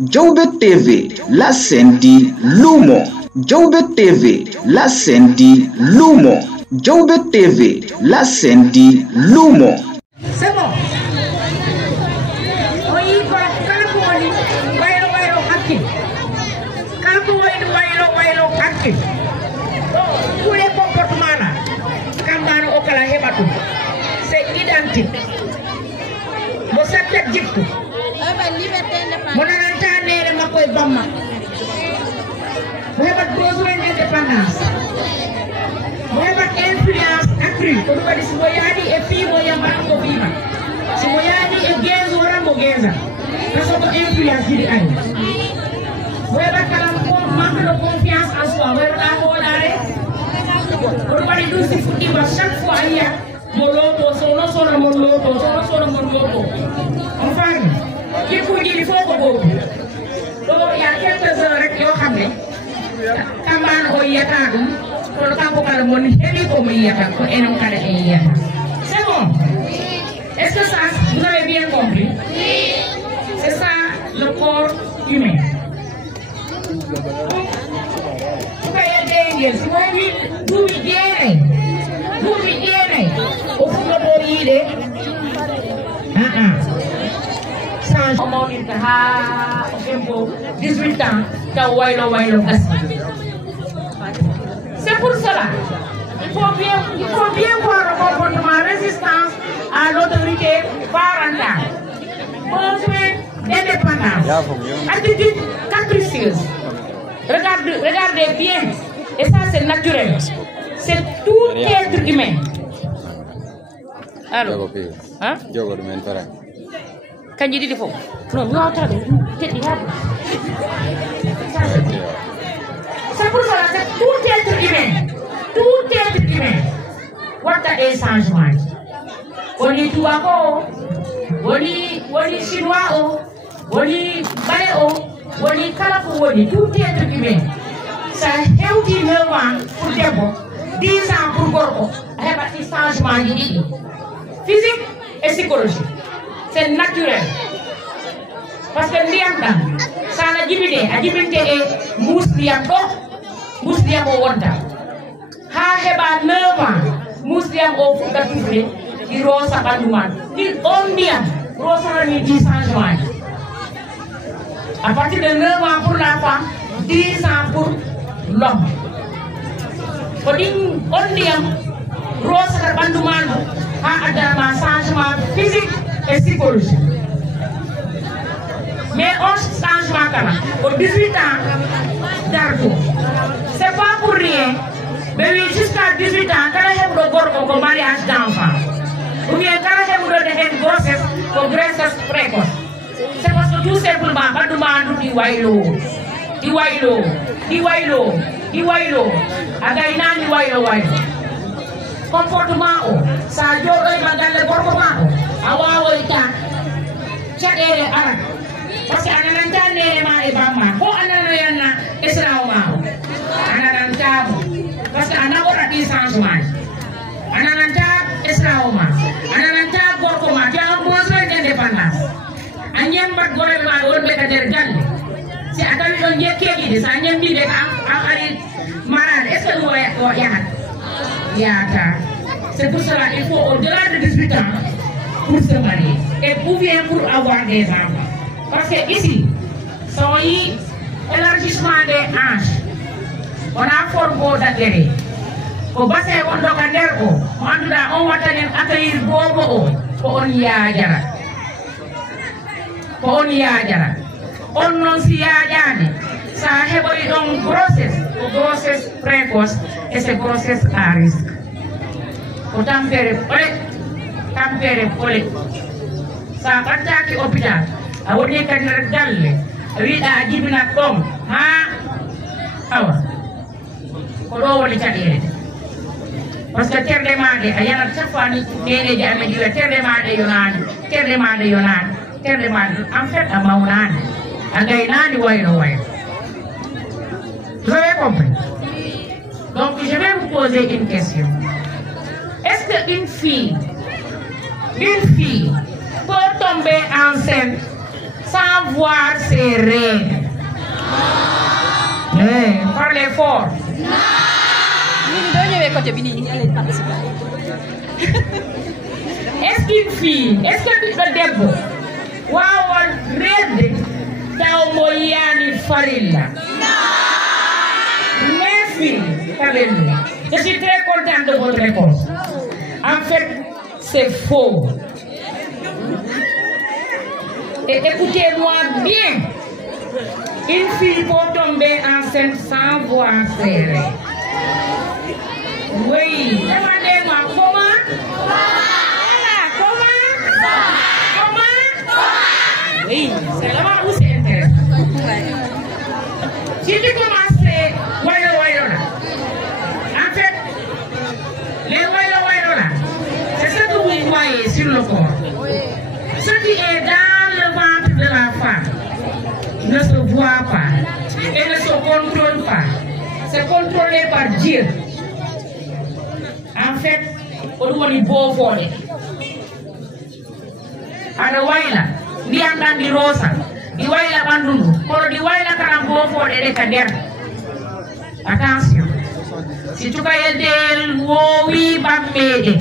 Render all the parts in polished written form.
Diaoubé TV, la scène dit l'humour. Diaoubé TV, la scène dit l'humour. Diaoubé TV, la scène dit l'humour. C'est bon. Oui, tous les comportements là, c'est identique. Vous savez que mon entendez ma koy bamma. Vous avez besoin d'indépendance. Vous avez influence accrue. Vous avez si voyez et puis vous avez un peu vivre. Si vous avez et gaz ou rambo gaza. Parce que influence dit aïe. Vous avez manque de confiance en soi. Vous avez un vous avez tout ce qui va chaque fois il y a moloto, sono moloto. Enfin, il faut dire il faut que donc il y a quelques heures qui ont ramené. Kaman oyatadum, pour campo calmon, heli comme yatako, et non calé yata. C'est bon. Est-ce que ça, vous avez bien compris? C'est ça le corps humain. Si vous viennent, au fond de l'idée, sans 18 ans, c'est pour cela. Il faut bien voir le comportement résistance à l'autorité parentale. Besoin d'indépendance. Attitude capricieuse. Regardez bien. Et ça, c'est naturel. C'est tout être humain. Alors, hein? Quand je dis faux, non, c'est pour cela, c'est tout être humain. Tout être humain. What a changement? On est tout à on est chinois, on est balais, on est calafou, tout être humain. Ça a été 9 ans pour Debo, 10 ans pour Gorko, avec un changement physique et psychologique. C'est naturel. Parce que l'Iamda, ça a diminué et Mousliambo Wanda. Ha heba 9 ans, Mousliambo Foukatifre, il rose à Bandouman. Il omniam, rose à 10 changements. À partir de 9 ans pour la femme, 10 ans pour l'homme. On dit rose à Bandouman a un changement physique et psychologique. Mais on changement au 18 ans d'Argo. C'est pas pour rien. Mais oui, jusqu'à 18 ans, quand il y a un mariage d'enfants, ou bien quand il y a une grossesse précoce, c'est parce que tout simplement, Bandouman dit Iwailo, Againa Iwailo. Comportement, ça a dans le comportement. Awa ita, chadere ara. Parce que anananta ne ma ebama, ho ananoyana esrauma. Anananta, parce que anagora di changement. Anananta esrauma. Anananta gorkoma, tu as besoin d'indépendance. Anyam bat gouvernement on be kader galle. Si atali on yekki de sa nyam bi de am ari malade. Est-ce que vous c'est pour cela qu'il faut au-delà de 18 ans pour se marier et pour avoir des enfants. Parce que ici, son élargissement des hanches, on a fort beau d'atterrir. Au bassin, on doit on va accueillir beaucoup, on y a on non s'y a ça a une grossesse précoce et c'est grossesse à risque. Pour tempérer polé. Ça a attaqué l'hôpital. A on est dalle. Oui, à Jibina Kom. Ha? Awa. Kolo wali chadere. Parce que terre demande, il y a chaque fois ni jamais dit terre demande Yonan. En fait, à Maunan. À Gaïnan, Waino. Vous avez compris? Donc, je vais vous poser une question. Est-ce qu'une fille peut tomber enceinte sans voir ses règles? d'accord? Est-ce qu'une fille, est-ce que le début, waouh, red, taw moyani farilla? Merci, Kalelu. Je suis très contente de votre réponse. En fait, c'est faux. Et écoutez-moi bien. Une fille peut tomber enceinte sans voie serrée. Oui, demandez-moi comment? Comment? Oui, c'est là-bas où c'est intéressant. Si tu commences là, en fait, les là, c'est ce que vous voyez sur le corps. Ce qui est dans le ventre de la femme ne se voit pas et ne se contrôle pas. C'est contrôlé par Dieu. En fait, on doit y beau voler. Ada waila, dia akan di rosa, di waila bandungu. Kalau di waila karang beau voler de kader. Attention, si tu kaya del wowi bambede.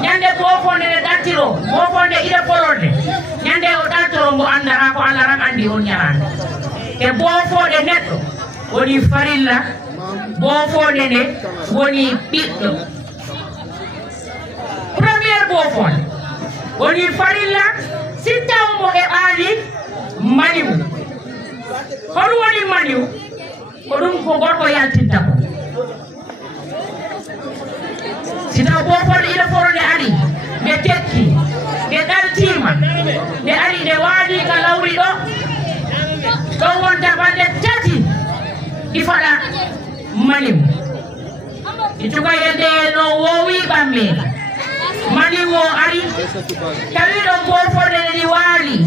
Nyande bofonde de datiro bofonde ida polonde nyande o datiro mo andara ko alaram andi on nyarande e bofonde neddo woni farilla bofonde ne woni biddo premier bofonde woni farilla sittaw mo e ali maniw hono woni maniw ko dum ko gorko yaltinta ko sita bofol ida forode ari be tekki be daltima be ari de wadi ka lawri do wonta bande tati di fada manim ituka yende no wowi bamme manim wo ari tawi do bofode di wali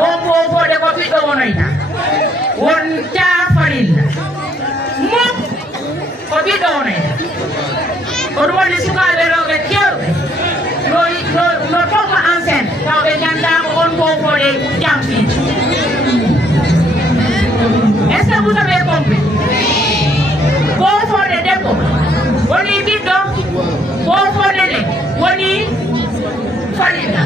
o bofode ko biddo wonayta wonta farilla mo ko biddo wonayta on les sukaɓe rewɓe kewɓe no tomba enceinte tawɓe gandama on bofode jamfiji. Est ce que vous avez compris? Bofode debbo woni ɓiɗɗo bofode nde woni farilla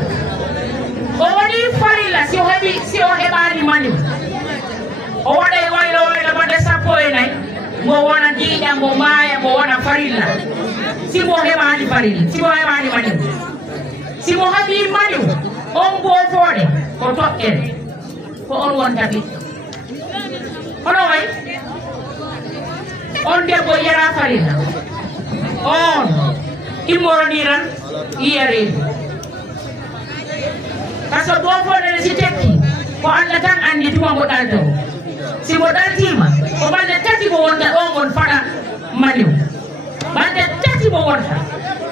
o woni farilla si o heɓani maniw o waɗa waylo bande 14 mo wona jiiɗa mo maaya mo wona farilla si mo heɓani farilla si mo heɓani maniw si mo heɓi maniw on bofode ko toɓɓere ko on wonta ɓiɗɗo hono way on debbo yara farilla on immorodiran yiya reedu par ce que bofode ne si tekki ko Allah tan andi tuma mo ɗalto si mo ɗaltima ko balɗe tati mo wonta ɗon on faɗa maniw balɗe tati mo wonta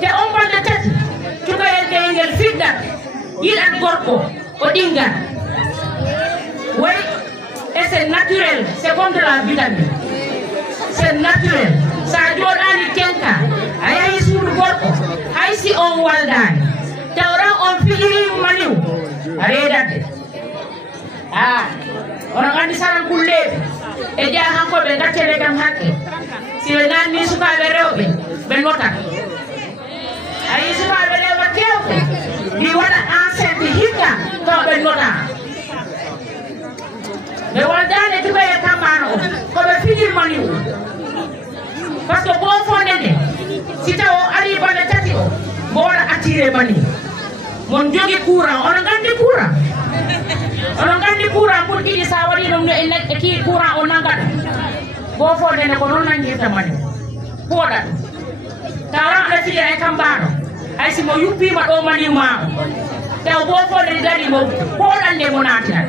te on balɗe tati cukalel ngel fiddat yiɗat gorko o ɗingat way et c'est naturel, c'est comme de la vitamine c'est naturel sa joɗani kenka a yahi suudu gorko hay si on waldani tawran on fiɗiri maniw a reedande onon andi saran kulleɓe e jaa hankoɓe gaccele kam hakke si ɓe nanni sukaɓe rewɓe ɓe notat ayi sukaɓe rewɓe kewɓe ɗi waɗa enceinte hikka taw ɓe nota ɓe waldane tukaye kambano o koɓe fijir maniw par ce que bofonde nde si taw o ari bande tati o mo waɗa attiré maniw mon jogui courant onon gandi courant onon gandi courant pour ɗiɗi sa waɗi ɗum e ki courant o nangata bofonde nde ko noon nangirta maniw pooɗat tawa aɗa fijira e kambano hay si mo yuppima ɗo maniw ma o taw yow boo fondé gari mo poɗande mo naatiral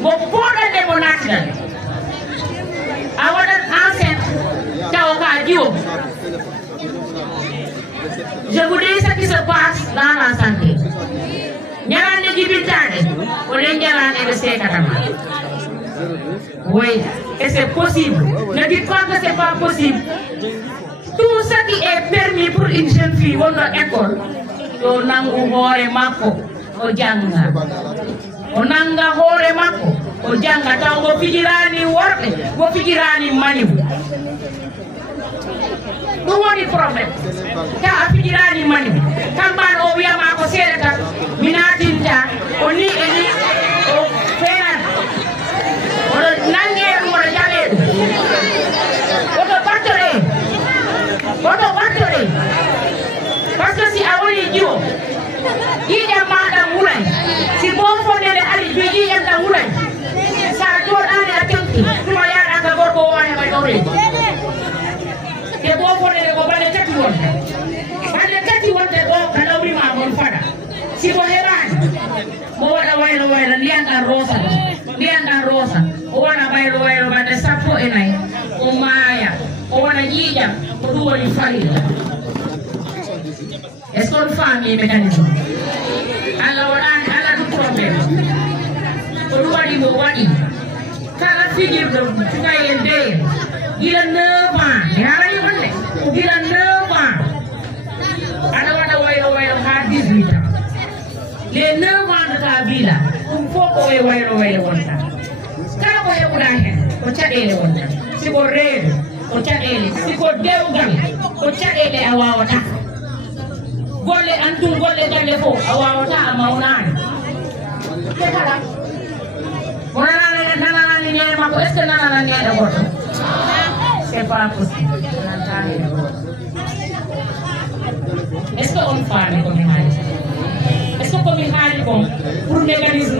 mo poɗande mo naatiral a waɗat enceinte taw ka jiwo. Je vous dis ce qui se passe dans la santé. Ñalande jibintade on est ñalande de sekatama. Oui, et c'est possible. Ne dites pas que c'est pas possible. Tout ce qui est permis pour une jeune fille wonno école yo nangu hoore makko o janga. O nanga hoore makko o janga taw go fijirani worɓe go fijirani maniw. Ɗum woni problème ta a fijirani maniw kamban o wiyama ko seeɗa tan mi natinta o ni e ni o fenan oɗo nangue ɗum oɗo jaɓe ɗum oɗo battore par ce que si a woni jiwo ƴiƴam maɗa wulay si bo fondede ali jo ƴiƴam ɗam wulay sa joɗani a tenki ɗuma yaɗaka gorko o waneɓa ɗowre te bo fondede ko balɗe tati wonde ɗo ka lawrima mon faɗa si bo heɓani mo waɗa waylo ndiyan ɗan rosa o wona waylo balɗe 14 o maaya o wona ƴiƴam ko ɗum woni farilla. Est-ce qu'on famille mécanisme Allah waɗani Allah ɗum probléme ko ɗum waɗi mo waɗi kala fijirɗo cukaye ndeyen gila 9 ans mi haalani wonde ko gila 9 ans aɗa waɗa waylo ha 18 ans les 9 ans de ta vie là ɗum fof ko e waylo wonta kala ko heɓuɗa hen ko caɗele wonta siko reedu ko caɗele siko dewgal ko caɗele a wawata golle antum golle galle fof a wawata a mawnani te kala mo nanani ñeɗe makko est ce que nanana ñeɗe goto c'est pas possible est ce que on faami komi haali est ce que komi haali bon pour mécanisme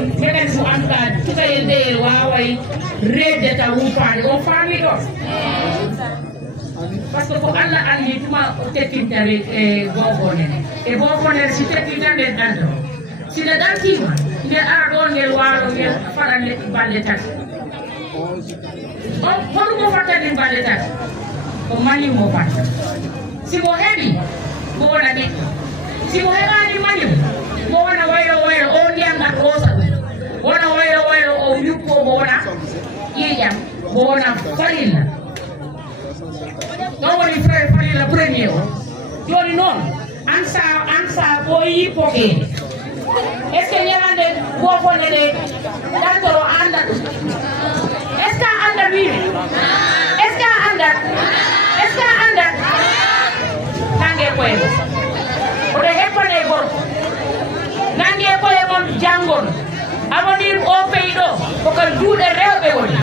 en tout cas cukaye ndeyel waway redde taw wuppade on faami ɗo parce que ko Allah andi tuma tekkintare e bofonere e bofonere si tekkinta nden ɗanto sine ɗantima nde ara ɗo ngel waalo ngel faɗa balɗe tati on hoɗumo fattani balɗe tati ko manimo fatta simo heɓi mo wona neɗɗo simo heɓani manim mo wona waylo o ndiyam gat rosa ɗum wona waylo o yuppo mo wona ƴiƴam mo wona farilla ɗo woni farilla premier o joni noon ansa bo yi pokede est ce que ñalande gofonde ɗe ɗantoro anda ɗum est ce que a andat wiimi est ce que a andat nangue koye mon oɗo heppane gorko nangue koye mon jangon avenir o pays ɗo koko juuɗe rewɓe woni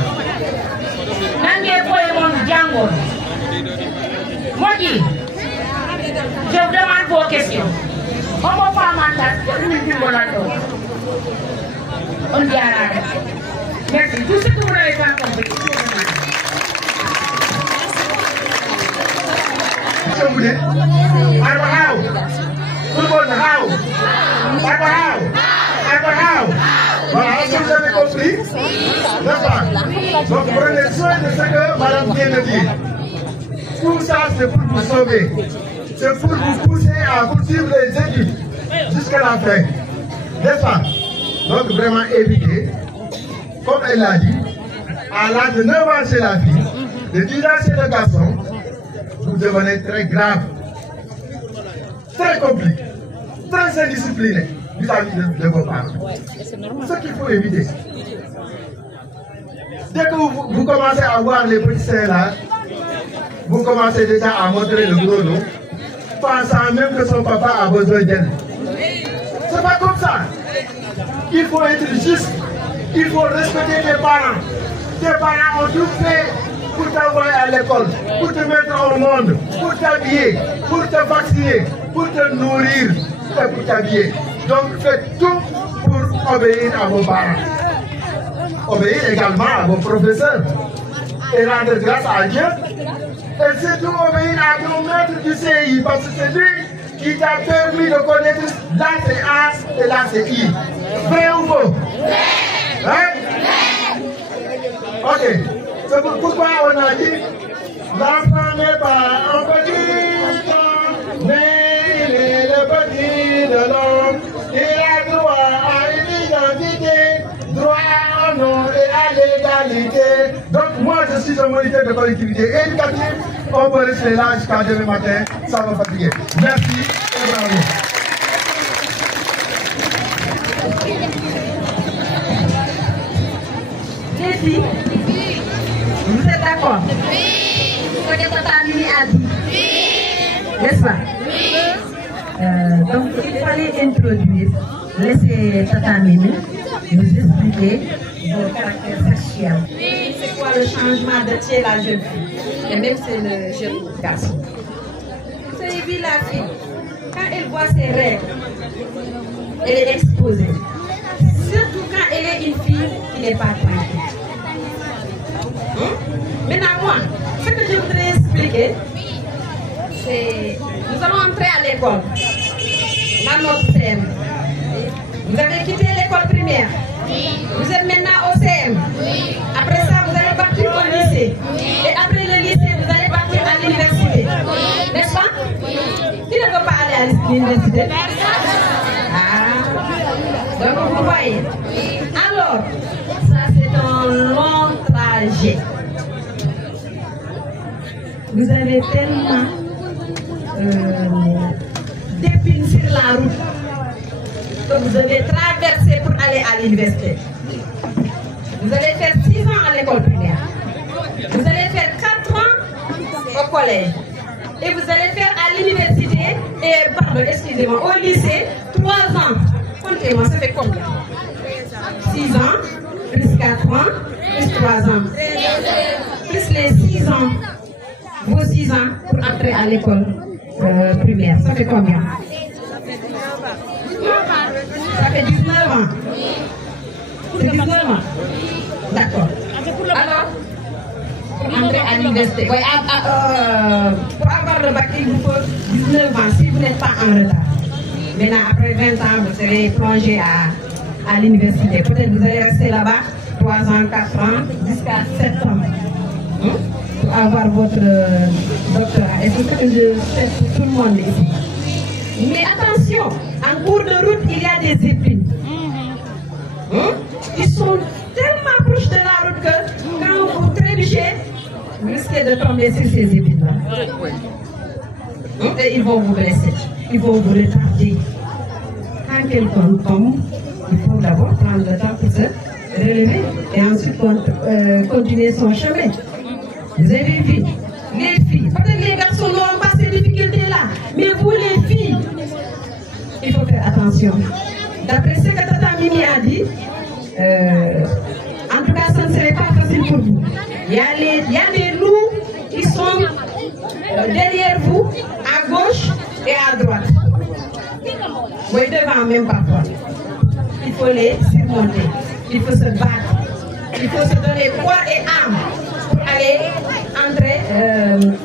nangue koye mon jangon moƴƴi je vous demande vos questions omo famantan ɗum jumbolal ɗo on jarama merci tout ce que vous n'avez pas compris how? Voilà, est-ce que vous avez compris? D'accord. Donc prenez soin de ce que madame vient de dire. Tout ça, c'est pour vous sauver. C'est pour vous pousser à poursuivre les études jusqu'à la fin. N'est-ce pas? Donc vraiment éviter, comme elle l'a dit, à l'âge de 9 ans chez la fille, de 10 ans chez le garçon, vous devenez très grave, très compliqué, très indiscipliné vis-à-vis de vos parents. Ce qu'il faut éviter. Dès que vous commencez à voir les petits seins là, vous commencez déjà à montrer le gros nom, pensant même que son papa a besoin d'elle. C'est pas comme ça. Il faut être juste, il faut respecter tes parents. Tes parents ont tout fait pour t'envoyer à l'école, pour te mettre au monde, pour t'habiller, pour te vacciner, pour te nourrir et pour t'habiller. Donc faites tout pour obéir à vos parents. Obéir également à vos professeurs et rendre grâce à Dieu. Et surtout obéir à ton maître du CI parce que c'est lui qui t'a permis de connaître là c'est A et là c'est I. Vrai ou faux? Hein? Ok. C'est pourquoi on a dit l'enfant n'est pas un petit homme, mais il est le petit de l'homme. Il a droit à une identité, droit à un nom et à l'égalité. Donc moi je suis un moniteur de collectivité éducative. On peut rester là jusqu'à demain matin sans me fatiguer. Merci et bravo. Les filles, vous êtes d'accord? Oui. Ce que Tata Mimi a dit. Oui. N'est-ce pas? Oui. Donc il fallait introduire, laisser Tata Mimi nous expliquer vos caractères sexuels. Oui. C'est quoi le changement de chez la jeune fille? Et même c'est le jeune garçon. Vous avez vu la fille, quand elle voit ses règles, elle est exposée. Surtout quand elle est une fille qui n'est pas tranquille. Maintenant, moi, ce que je voudrais expliquer, c'est nous allons entrer à l'école, dans notre CM. Vous avez quitté l'école primaire. Vous êtes maintenant au CM. Après ça, vous allez partir au lycée. Et après le lycée, vous allez partir à l'université. N'est-ce pas? Qui ne veut pas aller à l'université? Ah. Donc vous voyez. Alors, ça c'est un long trajet. Vous avez tellement d'épines sur la route que vous devez traverser pour aller à l'université. Vous allez faire 6 ans à l'école primaire. Vous allez faire 4 ans au collège. Et vous allez faire à l'université, et pardon, excusez-moi, au lycée, 3 ans. Comptez-moi, ça fait combien? 6 ans, plus 4 ans, plus 3 ans. Plus les 6 ans, vos 6 ans pour entrer à l'école primaire. Ça fait combien? Ça fait 19 ans. C'est 19 ans. D'accord. Alors, pour entrer à l'université, oui, pour avoir le bac, il vous faut 19 ans si vous n'êtes pas en retard. Maintenant, après 20 ans, vous serez plongé à l'université. Peut-être vous allez rester là-bas 3 ans, 4 ans, jusqu'à 7 ans. Pour avoir votre doctorat. Et c'est ce que je fais pour tout le monde ici. Mais attention, en cours de route, il y a des épines. Ils sont tellement proches de la route que quand vous trébuchez, vous risquez de tomber sur ces épines-là. Et ils vont vous blesser, ils vont vous retarder. Quand quelqu'un tombe, il faut d'abord prendre le temps pour se relever et ensuite continuer son chemin. Vous avez vu, les filles, peut-être les garçons n'auront pas ces difficultés-là, mais vous les filles, il faut faire attention. D'après ce que Tata Mimi a dit, en tout cas, ça ne serait pas facile pour vous. Il y a des loups qui sont derrière vous, à gauche et à droite. Oui, devant même parfois. Il faut les surmonter. Il faut se battre. Il faut se donner corps et âme pour aller entrer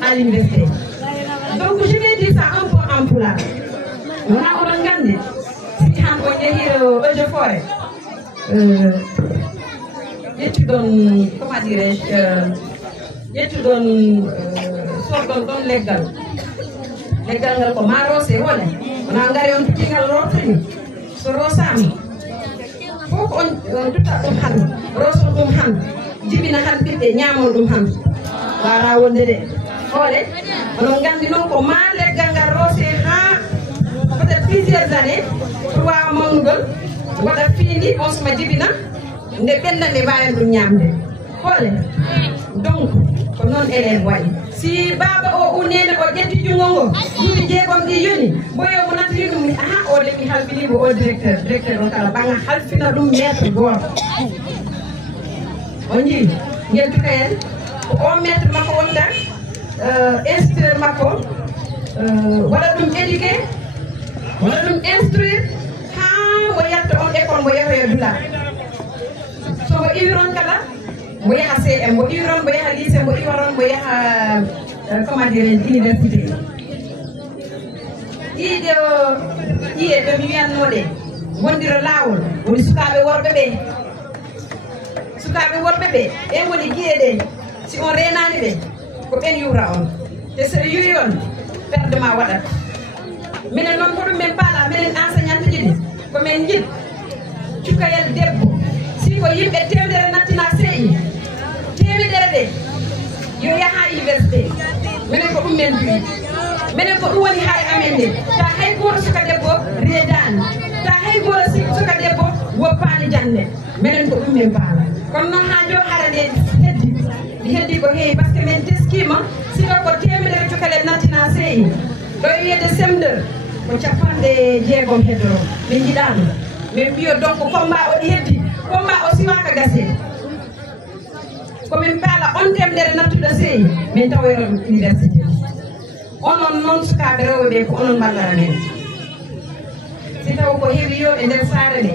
à l'université. Donc, je vais dire ça un peu en pulaar. On a regardé. Si on est je forêt. Tu donnes, comment dirais-je, tu donnes, sorgho donne légal. Légal ngal ko ma rosé wala. On a ngari on petit ngal rosé. So rosami. Foko on tuta dum han, roso dum han. Jibina han bibbe nyamol dum han. Wara wonde de. Ole, on ngandi non ko ma légal ngal rosé ha peut-être plusieurs années. 3 mangol wala fini on se ma jibina. Nde bennande bayan dum nyamde. Ole. Donc, ko non élève way. Si baba o unene o jetti jungongo dubi jeegom di yoni boyo mo natri dum aha o le mi halbini bo o directeur o kala banga halfina dum maître goto on ji ngel tukayen o maître mako wonda instructeur mako wala dum éduquer wala dum instruire ha o yatta on école mo yahoya dula so o iwiron kala mo yaha CM mo iwiron mo yaha lycée mo iwiron mo yaha comment dire université ɗiɗo ƴiye ɗomi wiyannoɗe gondiro laawol woni sukaɓe worɓe ɓe ɓen woni guiye ɗe si on renani ɓe ko ɓen yuura on te so yuuri on perdement waɗat minen noon ko ɗum min paala minen enseignante jiɗi komin jiɗ cukayel debbo si ko yimɓe temedere nattina CI temedere ɗe yo yaha université minen ko ɗum men duwi minen ko ɗum woni haay amen nde ta hay goto suka debbo reedani ta hay goto suka debbo woppani jande minen ko ɗum min paala kono noon ha jo hara nde heddi ko heewi par ce que min teskima siko ko temedere cukalel nattina CI ɗo wiyede CM2 ko 60 heddoro min jiɗano min mbiyo donc combat o ɗi heddi combat o siwaka gase komin paala on temedere nattuɗo CI min tawoyo université onon noon sukaɓe rewɓe ɓe ko onon ballana men si taw ko heewi yo e nder saare nde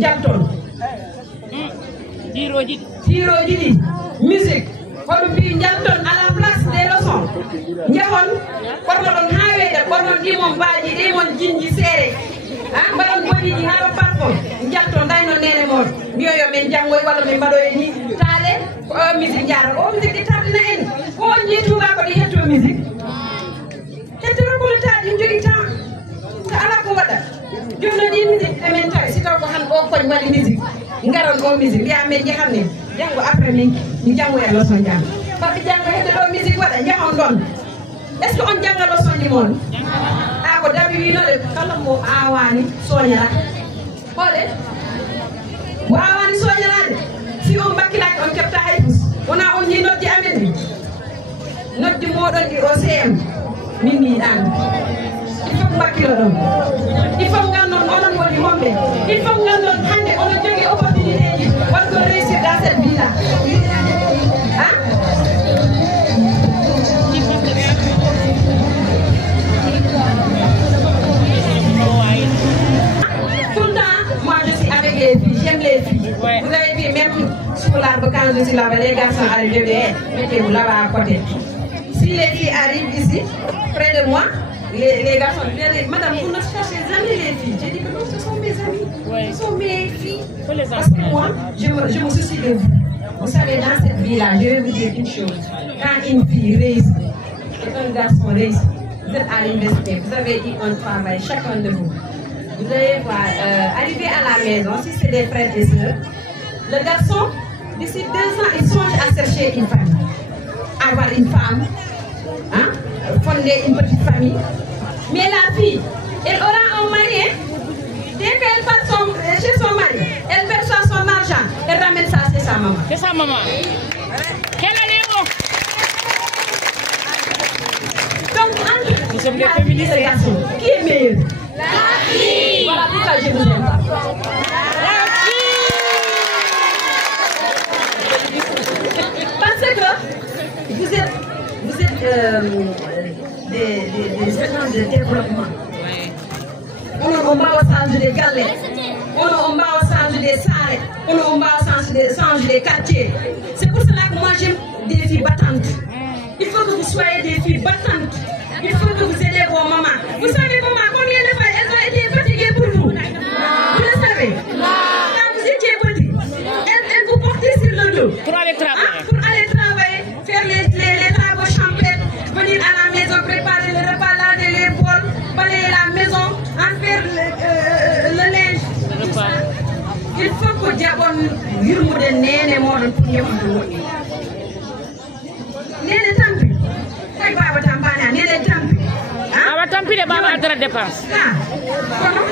jalton tiroji ɗi musique hoɗum mbi jalton à la place des leçons jehon ɓorno ɗon ha weeɗa ɓornon ɗimon mbaji ɗimon jinji seere mbaɗon boɗiji haɗo parfum jalton dayno nene moon mbiyoyo min janggoy walla min mbaɗoye ni taale ko musique jaara o musique ɗi tardina en ko on jii tubako ɗi hetto musique hettoro kono taɗi jogui temps so ala ko waɗa jomno ɗi musique emen tawi si taw ko han o koñ waɗi musique ngaron o musique mbiya min jehanmin janggo après min janggoya leçon jang paɓe janggo hedde ɗo musique waɗa jahon ɗon est ce que on jangga leçon ji moon a ko dawi winoɗe kala mo awani soñata hoɗe mo awani soñanade si on bakkilaki on keɓta hay fus wona on ni noddi amen ɗi noddi moɗon ɗi o CM min miɗani il faut bakkilo ɗon il faut gandon onon woni homɓe il faut gandon hande onon jogui opportunité ji wadgo réussir dans cette vie là tout le temps moi je suis avec les filles, j'aime les filles. Vous avez vu même sur l'arbre quand je suis là-bas, les garçons arrivent, mettez-vous là-bas à côté. Si les filles arrivent ici, près de moi, les garçons disent, madame, vous ne cherchez jamais les filles. J'ai dit que non, ce sont mes amis, ce sont mes filles. Parce que moi, je me soucie de vous. Vous savez, dans cette vie-là, je vais vous dire une chose. Quand une fille réussit et un garçon réussit, vous êtes à l'université, vous avez eu un travail, chacun de vous. Vous allez voir, arriver à la maison, si c'est des frères et sœurs, le garçon, d'ici 2 ans, il songe à chercher une famille. Avoir une femme, fonder une petite famille. Mais la fille, elle aura un mari. Dès qu'elle part chez son mari, elle perçoit son argent, elle ramène ça chez sa maman. C'est sa maman. Quel animal? Donc, nous sommes des féministes. Qui est meilleur? La fille. Voilà pourquoi je vous aime. La fille. Parce que vous êtes des agents de développement. On va au centre des galets, on va au centre des salles, on va au centre des quartiers. C'est pour cela que moi j'aime des filles battantes. Il faut que vous soyez des filles battantes. Il faut que vous aidez vos mamans. Vous savez maman, combien de fois elles ont été fatiguées pour vous? Vous le savez? Quand vous étiez petit, elles vous portaient sur le dos. Pour aller travailler. Pour aller travailler, faire les travaux champêtres, venir à la maison, préparer le repas, laver les bols, balayer la maison, faire le linge. Il faut que Diabon yurmude nene moɗon pour yemude woɗɗi. Nene tampi. Kay baba tampani nene tampi. Awa tampi de baba adara dépense. Kono.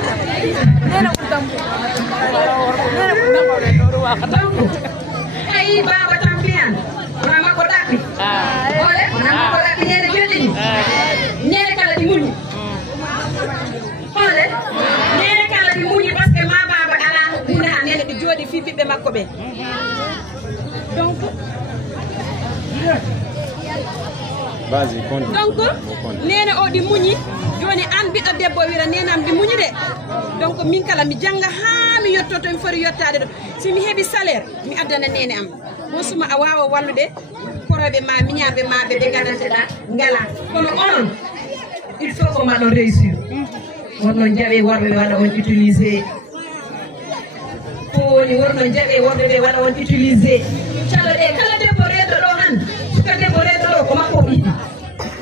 Donc, ay baba tampi an. Mama ko dakki. Ole, mama ko dakki nene jodini. Nene kala di muñi. Ole, nene kala di muñi parce que ma baba ala hunde han nene di jodi fi bibbe makko be. Donc donc nene o di muñi joni an biɗɗo debbo wira nenam di muñi de donc min kala mi janga ha mi yottoto mi fori yottade ɗo si mi heeɓi salaire mi addana nene am on suma a wawa wallude koroɓe ma miñaɓe ma ɓe gandanteɗa ngala kono onon il faut que nous réussir. Nous devons utiliser. Pour nous devons utiliser.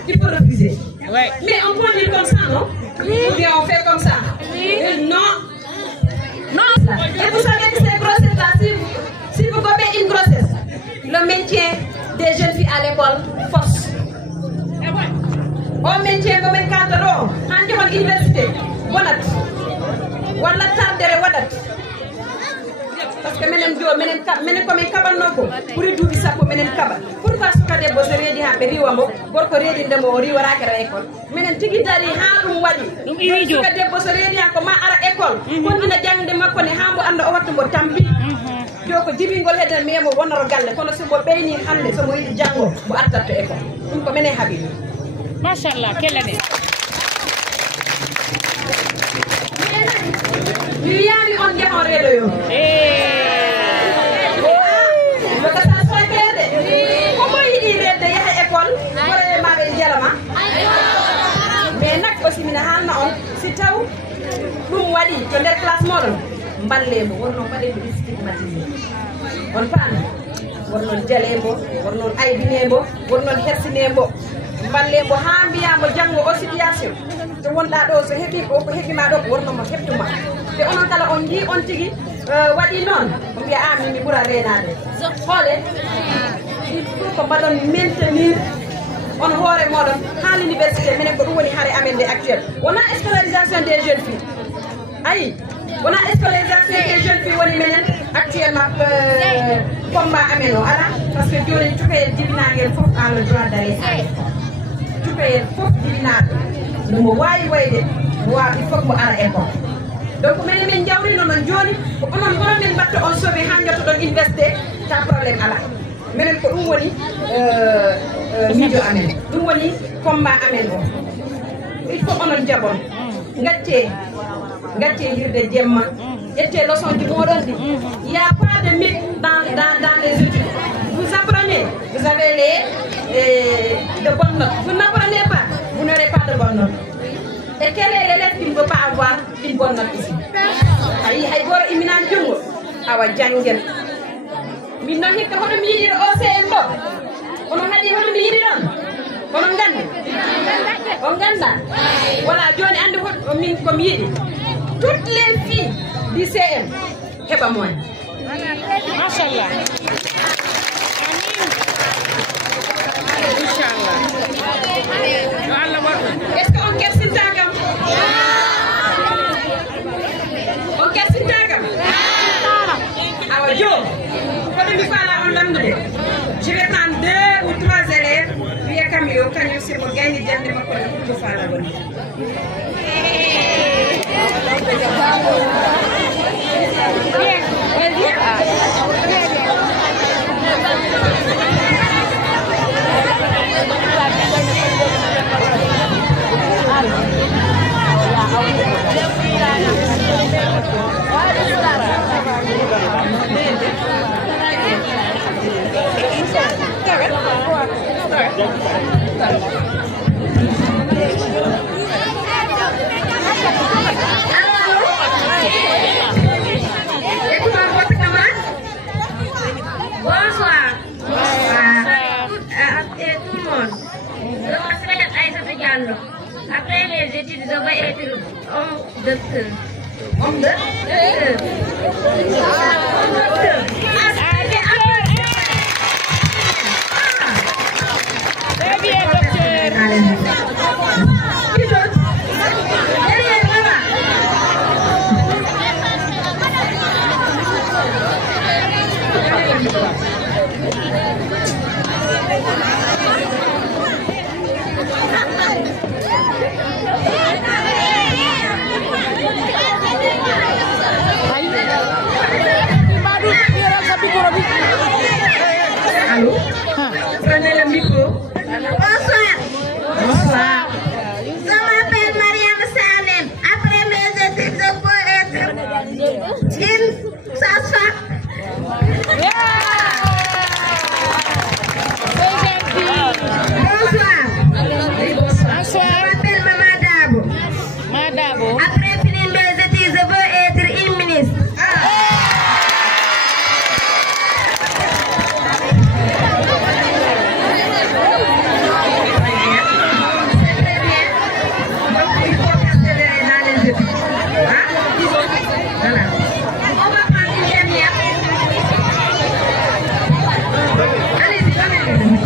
Il faut refuser. Ouais. Mais on peut dire comme ça, non? Ou bien on fait comme ça? Non. Non. Et vous savez que ces grossesses-là, si vous commettez une grossesse, le maintien des jeunes filles à l'école force. On maintient comme un cadre, en université, bonat. Wala tardere wadat. Parce que menen comme un cabanoko pour y doubi ça pour menen kaba. Pourquoi ce cas de bosse redi ha be riwamo gorko redi ndemo o riwara ka école. Menen tigi dari ha dum wadi. Ce cas de bosse redi ha ko ma ara école. Kondina jangde makko ne hambo anda o wattu mo tambi. Joko jibingol heden mi yemo wonoro galle kono so bo beyni hande so mo yidi jango mo artato école. Dum ko menen habibi. Machallah, quelle année? Miliani on jahon redo yo. Le ka sa soy perde. Ko mo yidi redde yaha école, ko ma be jalama. Mais nak aussi mina halna on si taw dum wadi to der classe modon mballe mo wonno bade be stigmatiser. On pan wonno jalembo, wonno aybinembo, wonno hersinembo. Mballe mo ha mbiyamo jango o situation. To wonda do so hebi ko hebi ma do wonno mo hebtuma. Te onon kala on ji on tigi wadi non o biya ami mi bura renade xolé il faut ko badon maintenir on hore modon ha l'université menen ko dum woni hare amende actuel wona scolarisation des jeunes filles ay wona scolarisation des jeunes filles woni menen actuellement combat ameno ala parce que joni tukay dibinagel fof a le droit d'aller tukay fof dibinade no mo wayi wayde wa il faut ko ara école. Donc, men jawri non joni onon gonon men batto on sobe hanjoto don investé ta problème ala menen ko dum woni mijo amen dum woni combat amen o il faut onon jabon ngacce hirde jemma ette leçon di modon di il y a pas de mythe dans les études vous apprenez vous avez de bonnes notes vous n'apprenez pas vous n'aurez pas de bonnes notes. Et quel est l'élève qui ne veut pas avoir une bonne note ici? Aïe, aïe, goro iminan jungo. Awa jangel. Min no hikka hono mi yidi OCM bo. Ono hadi hono mi yidi don. Ono ngande. On ganda. Voilà, joni ande ho min ko mi yidi. Toutes les filles du CM heba moy. Machallah. Inshallah. Allah wadu. Est-ce que on kersin tagam? On kersin tagam? Awa jo. Quand mi fala on lamde. Je vais prendre 2 ou 3 élèves. Puis Camille, quand je sais mon gagner de ma collègue pour faire la bonne. Bonsoir. Et tout le monde. Je m'appelle Aïssata Diallo. Après les études, je vais être homme docteur. Homme docteur. Très bien, docteur. Baru études. Hein? Voilà. On va prendre une dernière. Allez-y, allez-y.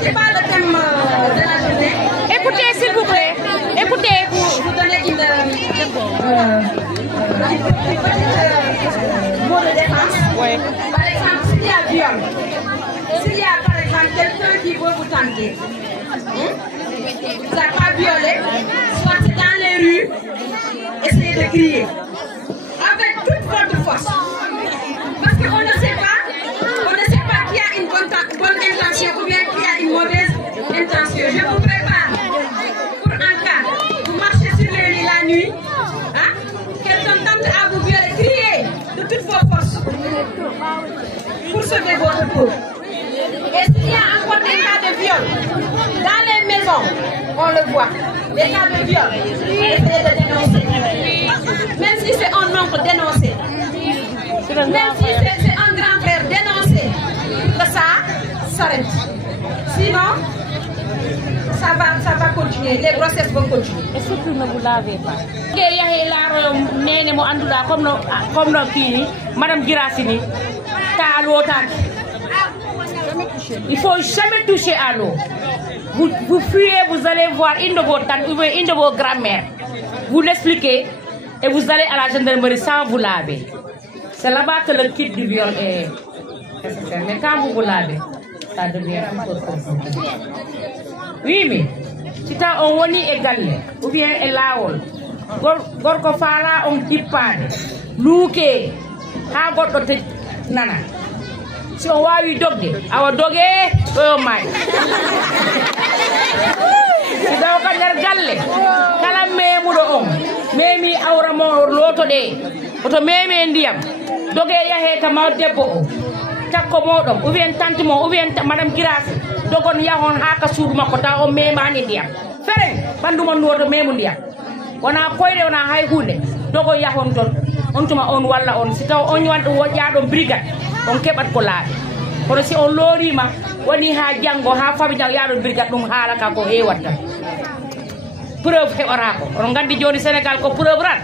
C'est pas le thème de la journée. Écoutez, s'il vous plaît. Écoutez. Vous donnez une mot de défense. Oui. Par exemple, s'il y a viol, s'il y a par exemple quelqu'un qui veut vous tenter, vous n'avez pas violé, soit c'est dans les rues, essayez de crier. Avec toute votre force. Parce qu'on ne sait pas qui a une bonne intention ou bien qui a une mauvaise intention. Je vous prépare pour un cas. Vous marchez sur les rues la nuit, hein? Quelqu'un tente à vous violer, criez de toutes vos forces pour sauver votre peau. Et s'il y a encore des cas de viol dans les maisons, on le voit. Les cas de viol, essayez de dénoncer. Même si c'est un oncle, dénoncé. Même si c'est un grand frère, dénoncé. Que ça s'arrête. Sinon, ça va continuer. Les grossesses vont continuer. Et surtout ne vous lavez pas. Comme nos filles, Madame Girasini, il ne faut jamais toucher à l'eau. Vous fuyez, vous allez voir une de vos tantes ou une de vos grand-mères. Vous l'expliquez et vous allez à la gendarmerie sans vous laver. C'est là-bas que le kit du viol est nécessaire. Mais quand vous vous lavez, ça devient une chose compliquée. Oui, mais si tu as un woni égalé, ou bien un laol, gorko fala on tippade, louke, ha goddo te nana. Si on wawi dogde, awa doge, oh my. Si daw ka nder galle, kala memudo on, memi awra mo loto de, oto meme ndiyam, doge yahe ka maw debbo o. Takko modom, ou bien tante mo, ou bien madame Girasi, dogon yahon ha ka suudu makko ta o memani ndiyam. Fereng, bandu mon woto memu ndiyam. Wana koyde wana hay hunde, dogo yahon ton, on tuma on walla on, si taw on wanta woƴƴaɗo brigade, on keɓat ko laaɓi. Kono si on loorima woni ha janggo ha fami jang yaɗo brigade ɗum haalaka ko heewatta. Preuve heɓata ko onon gandi joni Sénégal ko preuve ran.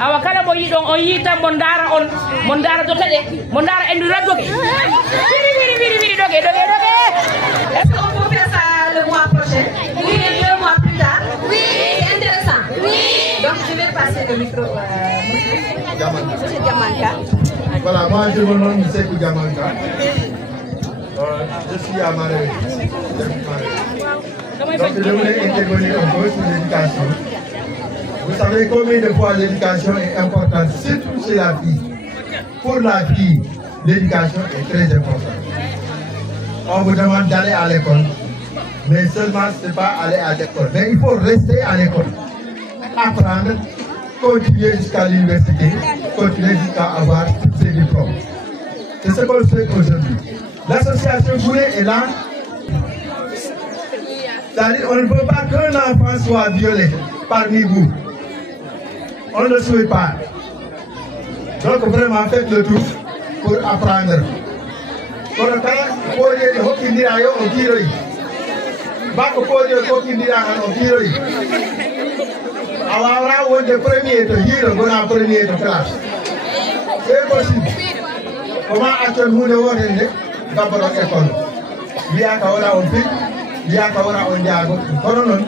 Awa kala mo yiɗon on yitan mo ndara on mo ndara dote ɗe mo ndara endu raddoge wiri doge. Est-ce qu'on peut faire ça le mois prochain? Oui, 2 mois plus tard. Oui, c'est intéressant. Oui. Donc je vais passer le micro monsieur Diamanka. Voilà, moi je me nomme Sekou Diamanka. Je suis à Marais. Donc je voulais intervenir un peu sur l'éducation. Vous savez combien de fois l'éducation est importante, surtout chez la fille. Pour la fille, l'éducation est très importante. On vous demande d'aller à l'école, mais seulement ce n'est pas aller à l'école. Mais il faut rester à l'école, apprendre, continuer jusqu'à l'université, continuer jusqu'à avoir tous ses diplômes. fort. C'est ce qu'on fait aujourd'hui. L'association Goulet est là. C'est-à-dire on ne veut pas qu'un enfant soit violé parmi vous. On ne le souhaite pas. Donc vraiment faites le tout pour apprendre. Alors, on est premier de hero, on a premier de classe. C'est possible. Comment actuellement nous avons d'abord l'école. Il y a qu'à on fait, il y a qu'à on diago. Konon,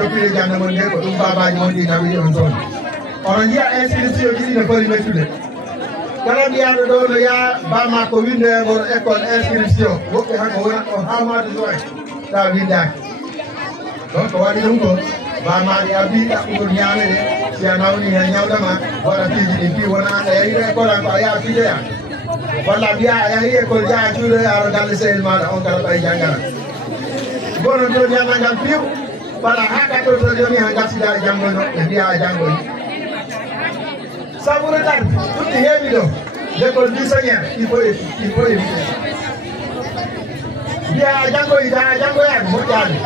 depuis les gens de mon école, on va pas demander d'aller en zone. On y a institution qui ne peut pas mettre. Quand il y a de l'eau, il y a ma commune de l'école inscription. Donc, on a un de joie. Ça vient d'ac. Donc, on va dire donc. Bamari abi aku nyame si anauni hanya ulama wala tiji ipi wana ya ile kola kwa ya kidea wala bia ya ile ko ja jure ya dal sel mal on kala bay jangala bono do nyama ngam piu wala haka to to joni hanga si dal jango no dia jango sabura tan tutti hebi do l'école du Seigneur il faut éviter dia jango ida jango ya mo jani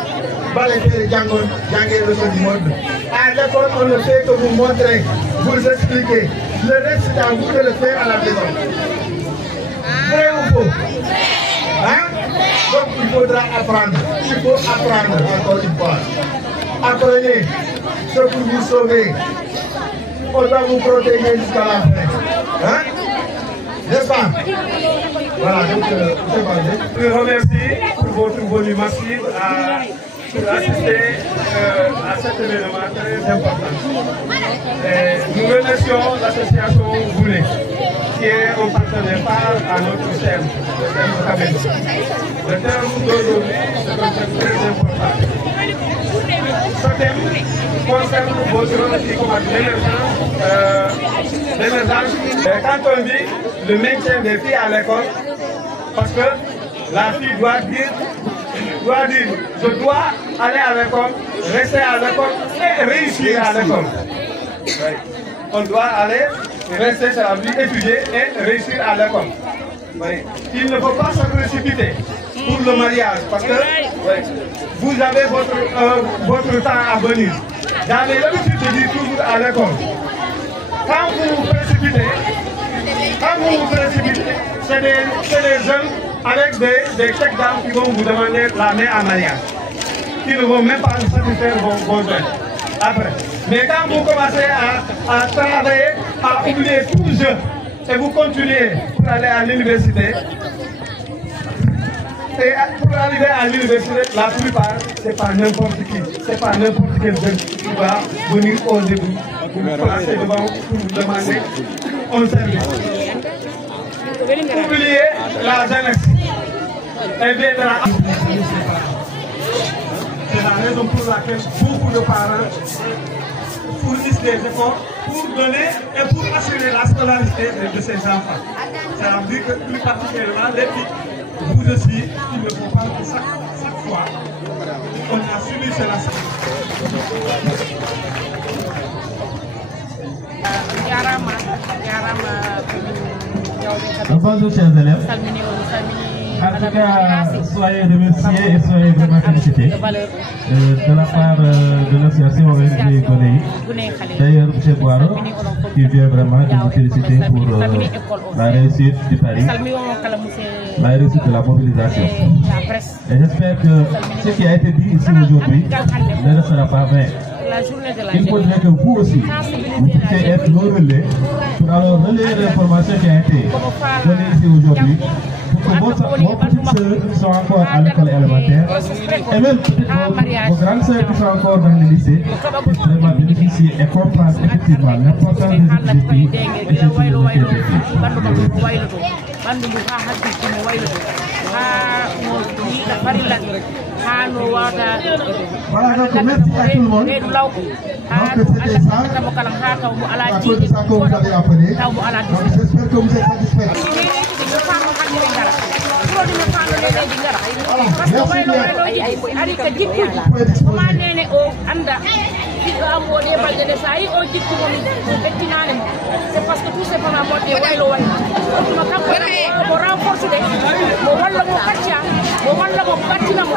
Balayez Django, Django le du monde. À l'école, on ne fait que vous montrer, vous expliquer. Le reste, c'est à vous de le faire à la maison. Vrai ou faux? Hein? Donc, il faudra apprendre. Il faut apprendre encore une fois. Apprenez ce pour vous sauver. On doit vous protéger jusqu'à la fin. Hein? N'est-ce pas? Voilà, donc, je vous remercie pour votre venue massive pour assister à cet événement très important. Nous remercions l'association Goulet, qui est un partenaire phare à notre thème, le thème Kabel. Le thème d'aujourd'hui, c'est un thème très important. Ce thème concerne votre l'émergence. Quand on dit le maintien des filles à l'école, parce que la fille doit dire je dois aller à l'école, rester à l'école et réussir à l'école. Oui. On doit aller, rester sur la vie, étudier et réussir à l'école. Oui. Il ne faut pas se précipiter pour le mariage parce que vous avez votre temps à venir. J'avais l'habitude de dire toujours à l'école. Quand vous vous précipitez, c'est des jeunes avec des têtes d'âme qui vont vous demander la main en mariage. Qui ne vont même pas satisfaire vos besoins. Après. Mais quand vous commencez à travailler, à oublier tout le jeu, et vous continuez pour aller à l'université, et pour arriver à l'université, la plupart, c'est pas n'importe qui. C'est pas n'importe quel jeune qui va venir au début, pour vous placer devant, pour vous demander un service. Oubliez la jeunesse. Elle viendra. C'est la raison pour laquelle beaucoup de parents fournissent des efforts pour donner et pour assurer la scolarité de ces enfants. Ça veut dire que plus particulièrement les filles, vous aussi, il ne faut pas que chaque fois on a suivi cela. Bonjour chers élèves. En tout cas, soyez remerciés et soyez vraiment félicités de la part de l'association ONG Gonei. D'ailleurs, M. Boiro, qui vient vraiment de vous féliciter pour la réussite du pari, la réussite de la mobilisation. Et j'espère que ce qui a été dit ici aujourd'hui ne sera pas vain. Il faudrait que vous aussi, vous puissiez être nos relais pour alors relayer l'information qui a été donnée ici aujourd'hui. Pour que vos petites sœurs sont encore à l'école élémentaire et même vos grandes sœurs qui sont encore dans le lycée puissent vraiment bénéficier et comprendre effectivement l'importance des filles et surtout le métier des filles. Voilà, donc merci à tout le monde. Donc c'était ça, à cause de ça que vous avez appris. Donc j'espère que vous êtes satisfaits. C'est parce que tout simplement ma kanko mo renforce de mo walla mo kacca mo walla mo battina mo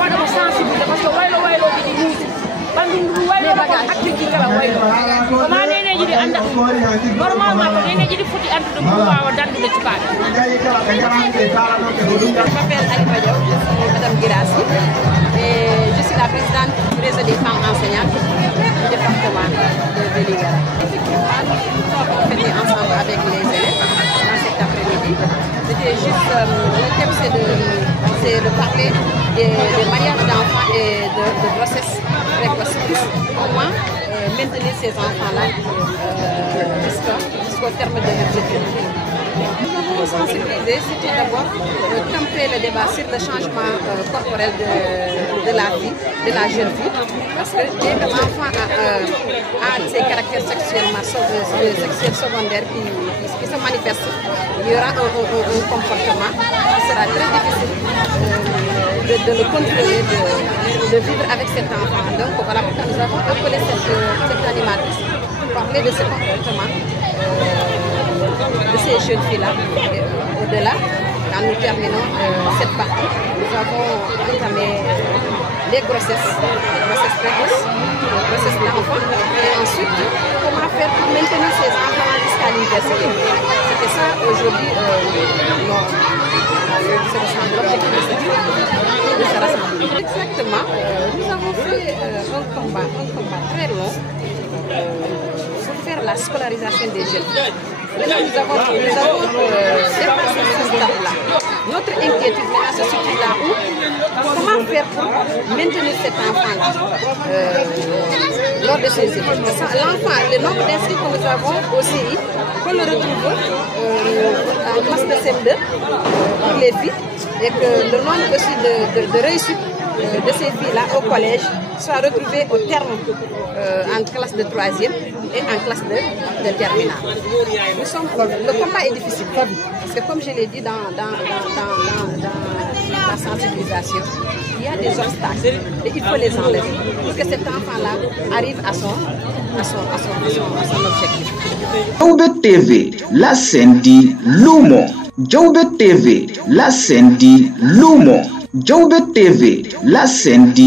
waɗa mo sensibilité par ce que wayloji ɗi muusi ɓanndu ndu waylo ko hakkilji kala waylo koma neneji ɗi anda normalement ko neneji ɗi foti andude pour wawa dandude cukaɓe. Madame Guirassi et je suis la présidente du réseau des femmes enseignantes du département de Vélingara. Effectivement, nous avons fêté ensemble avec les élèves dans cet après-midi. C'était juste, le thème c'est de parler des mariages d'enfants et de grossesse précoce. Comment maintenir ces enfants-là jusqu'au terme de leur études. Nous avons sensibilisé, c'était d'abord camper le débat sur le changement corporel de la vie, de la jeune fille, parce que dès que l'enfant a ses caractères sexuels secondaires qui se manifestent, il y aura un comportement qui sera très difficile de le contrôler, de vivre avec cet enfant. Donc voilà pourquoi nous avons appelé cette animatrice pour parler de ce comportement de ces jeunes filles-là. Au-delà, quand nous terminons cette partie, nous avons entamé les grossesses précoces, les grossesses d'enfants, et ensuite, comment faire pour maintenir ces enfants jusqu'à l'université. C'était ça aujourd'hui l'objectif de ce rassemblement. Exactement, nous avons fait un combat très long pour faire la scolarisation des jeunes. Maintenant, nous avons dépassé ce stade-là. Notre inquiétude maintenant se situe là où, comment faire pour maintenir cet enfant-là lors de ses études. L'enfant, le nombre d'inscrits que nous avons au CI, qu'on le retrouve en classe de CM2 pour les filles, et que le nombre aussi de réussite de ces filles-là au collège soit retrouvé au terme en classe de 3e et en classe de terminale. Le combat est difficile, parce que comme je l'ai dit dans la sensibilisation, il y a des obstacles et il faut les enlever pour que cet enfant-là arrive à son objectif. Diaobé TV, la scène dit Lumo. Diaobé TV, la scène dit Lumo. Diaobé TV, la scène dit